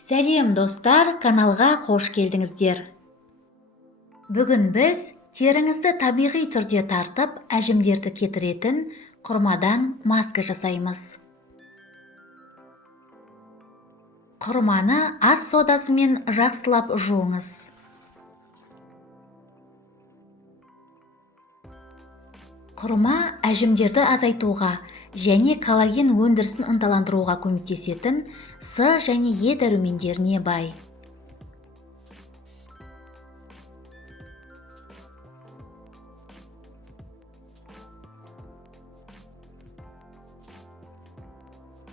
Сәлем достар, каналға қош келдіңіздер. Бүгін біз теріңізді табиғи түрде тартып, әжімдерді кетіретін құрмадан маска жасаймыз. Құрманы ас содасымен жақсылап жуыңыз. Құрма әжімдерді азайтуға және коллаген өндірісін ынталандыруға көмектесетін С және Е дәрумендеріне бай.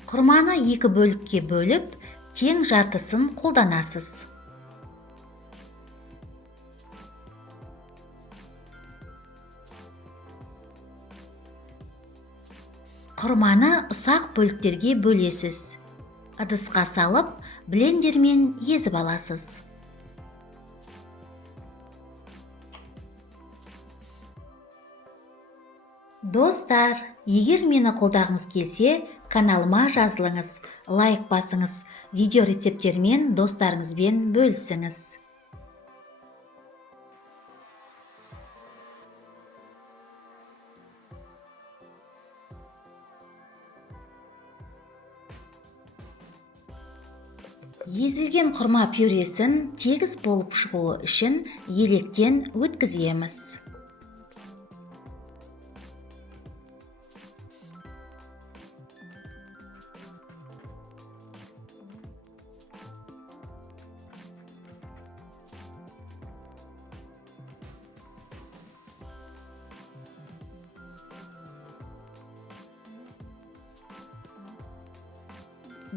Құрманы екі бөлікке бөліп, тең жартысын қолданасыз. Құрманы ұсақ бөліктерге бөлесіз. Ыдысқа салып, блендермен езіп аласыз. Достар, егер мені қолдағыңыз келсе, каналыма жазылыңыз, лайк басыңыз, видео рецепттермен достарыңызбен бөлісіңіз. Езілген құрма пюресін тегіс болып шығуы үшін електен өткіземіз.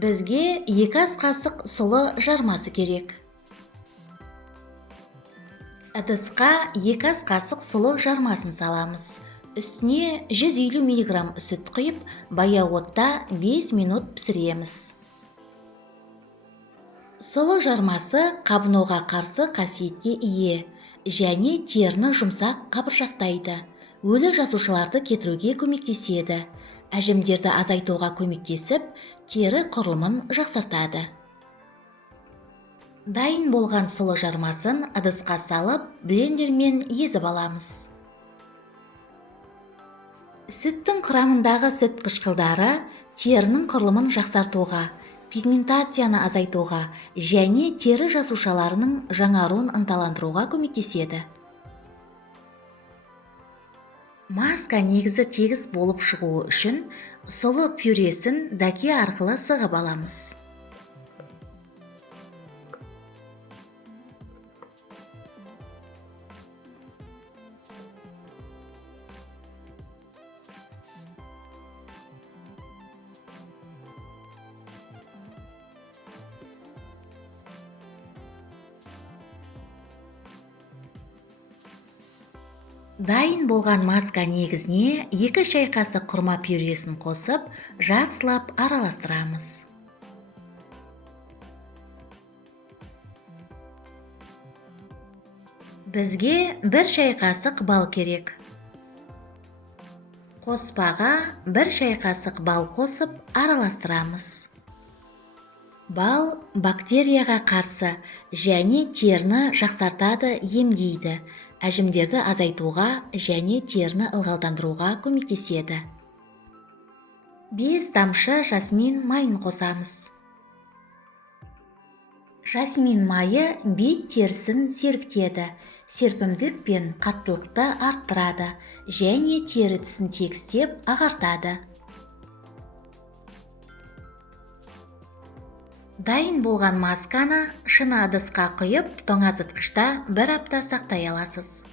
Бізге 2 ас қасық сұлы жармасы керек. Ыдысқа 2 ас қасық сұлы жармасын саламыз. Үстіне 150 мг сүт құйып, баяу отта 5 минут пісіреміз. Сұлы жармасы қабынуға қарсы қасиетке ие және теріні жұмсақ қабыршақтайды. Өлі жасушаларды кетіруге көмектеседі. Әжімдерді азайтуға көмектесіп, тері құрылымын жақсартады. Дайын болған сұлы жармасын ыдысқа салып, блендермен езіп аламыз. Сүттің құрамындағы сүт қышқылдары терінің құрылымын жақсартуға, пигментацияны азайтуға және тері жасушаларының жаңаруын ынталандыруға көмектеседі. Маска негізі тегіс болып шығуы үшін сұлы пюресін дәке арқылы сығып аламыз. Дайын болған маска негізіне 2 шай қасық құрма пюресін қосып, жақсылап араластырамыз. Бізге 1 шай қасық бал керек. Қоспаға 1 шай қасық бал қосып, араластырамыз. Бал бактерияға қарсы және теріні жақсартады, емдейді. Әжімдерді азайтуға және теріні ылғалдандыруға көмектеседі. 5 тамшы жасмин майын қосамыз. Жасмин майы бет терісін серіктеді, серпімділік пен қаттылықты арттырады және тері түсін тегістеп ағартады. Дайын болған масканы шыны ыдысқа құйып, тоңазытқышта 1 апта сақтай аласыз.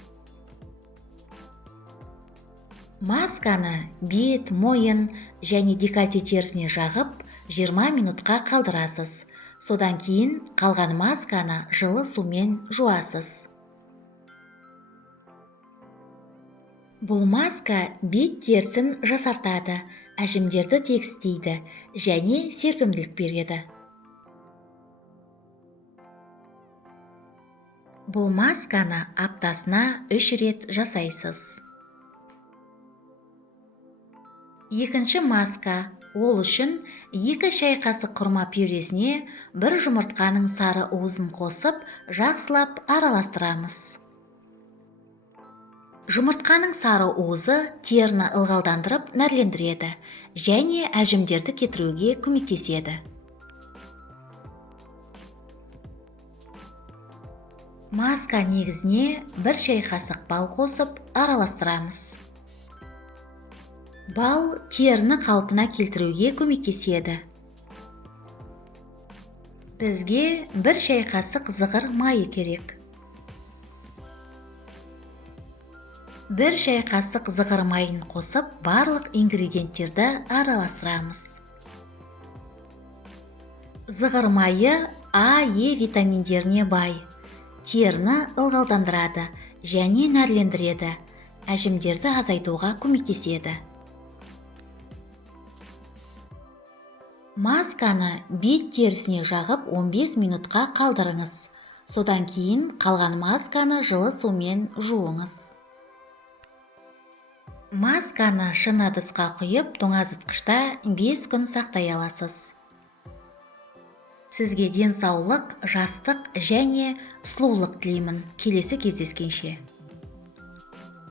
Масканы бет, мойын және декольте терісіне жағып, 20 минутқа қалдырасыз. Содан кейін қалған масканы жылы сумен жуасыз. Бұл маска бет терісін жасартады, әжімдерді тегістейді және серпімділік береді. Бұл масканы аптасына 3 рет жасайсыз. Екінші маска Ол үшін 2 шай қасық құрма пюресіне 1 жұмыртқаның сары уызын қосып, жақсылап араластырамыз. Жұмыртқаның сары уызы теріні ылғалдандырып нәрлендіреді және әжімдерді кетіруге көмектеседі. Маска негізіне 1 шай қасық бал қосып араластырамыз. Бал теріні қалпына келтіруге көмектеседі. Бізге 1 шай қасық зығыр майы керек. 1 шай қасық зығыр майын қосып, барлық ингредиенттерді араластырамыз. Зығыр майы А, Е витаминдеріне бай, теріні ылғалдандырады және нәрлендіреді, әжімдерді азайтуға көмектеседі. Масканы бет терісіне жағып 15 минутқа қалдырыңыз. Содан кейін қалған масканы жылы сумен жуыңыз. Масканы шыны ыдысқа құйып, тоңазытқышта 5 күн сақтай аласыз. Сізге денсаулық, жастық және сұлулық тілеймін. Келесі кездескенше.